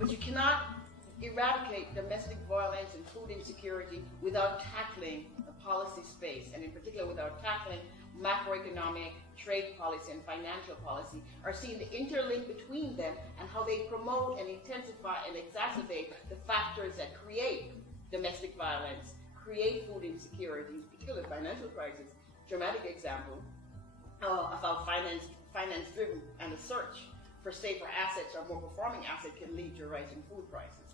But you cannot eradicate domestic violence and food insecurity without tackling the policy space, and in particular without tackling macroeconomic, trade policy, and financial policy, or seeing the interlink between them and how they promote and intensify and exacerbate the factors that create domestic violence, create food insecurity, particularly financial crisis. Dramatic example of how finance-driven and a search for safer assets or more performing assets can lead to rising food prices.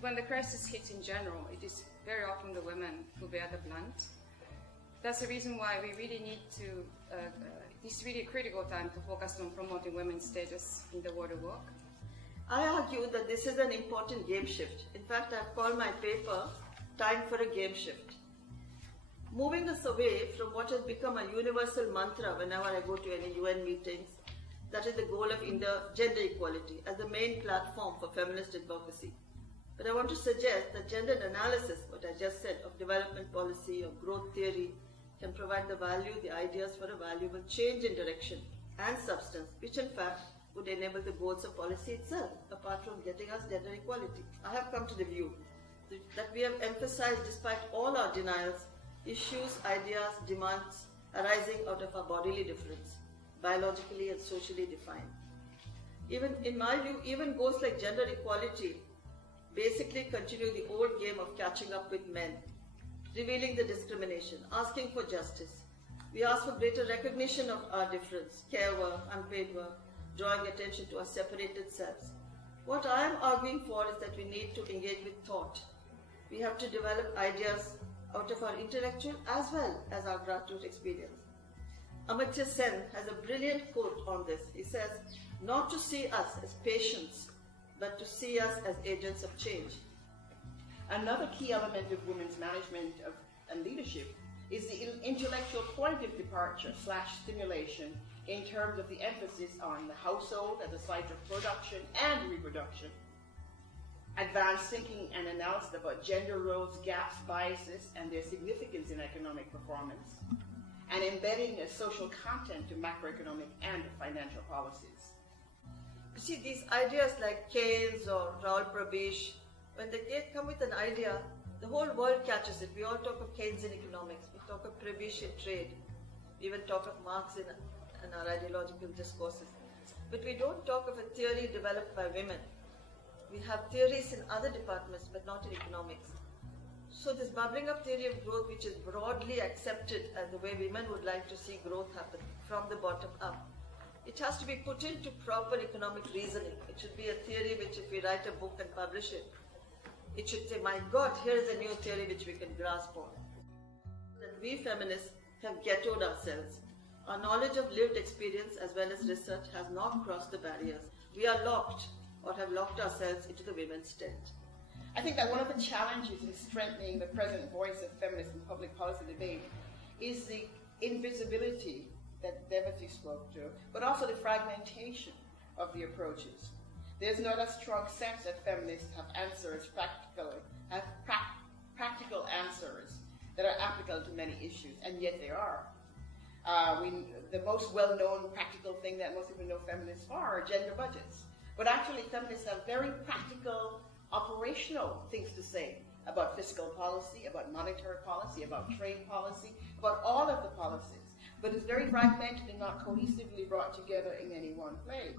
When the crisis hits in general, it is very often the women who bear the brunt. That's the reason why we really need to, it's really a critical time to focus on promoting women's status in the world of work. I argue that this is an important game shift. In fact, I've called my paper Time for a Game Shift. Moving us away from what has become a universal mantra whenever I go to any UN meetings, that is the goal of gender equality as the main platform for feminist advocacy. But I want to suggest that gender analysis, what I just said, of development policy or growth theory, can provide the value, the ideas for a valuable change in direction and substance, which in fact would enable the goals of policy itself, apart from getting us gender equality. I have come to the view that we have emphasized, despite all our denials, issues, ideas, demands arising out of our bodily difference, biologically and socially defined. Even in my view, even goals like gender equality basically continue the old game of catching up with men, revealing the discrimination, asking for justice. We ask for greater recognition of our difference, care work, unpaid work, drawing attention to our separated selves. What I am arguing for is that we need to engage with thought. We have to develop ideas out of our intellectual as well as our grassroots experience. Amartya Sen has a brilliant quote on this. He says, "Not to see us as patients, but to see us as agents of change." Another key element of women's management and leadership is the intellectual point of departure / stimulation in terms of the emphasis on the household as a site of production and reproduction, advanced thinking and analysis about gender roles, gaps, biases, and their significance in economic performance, and embedding a social content to macroeconomic and financial policies. You see, these ideas like Keynes or Raoul Prebisch, when they come with an idea, the whole world catches it. We all talk of Keynes in economics, we talk of Prebisch in trade, we even talk of Marx in our ideological discourses. But we don't talk of a theory developed by women. We have theories in other departments, but not in economics. So this bubbling up theory of growth, which is broadly accepted as the way women would like to see growth happen from the bottom up, it has to be put into proper economic reasoning. It should be a theory which, if we write a book and publish it, it should say, my God, here is a new theory which we can grasp on. That we feminists have ghettoed ourselves. Our knowledge of lived experience as well as research has not crossed the barriers. We are locked or have locked ourselves into the women's tent. I think that one of the challenges in strengthening the present voice of feminist and public policy debate is the invisibility that Devaki spoke to, but also the fragmentation of the approaches. There's not a strong sense that feminists have answers practical answers that are applicable to many issues, and yet they are. The most well-known practical thing that most people know feminists are gender budgets. But actually, feminists have very practical, operational things to say about fiscal policy, about monetary policy, about trade policy, about all of the policies. But it's very fragmented and not cohesively brought together in any one place.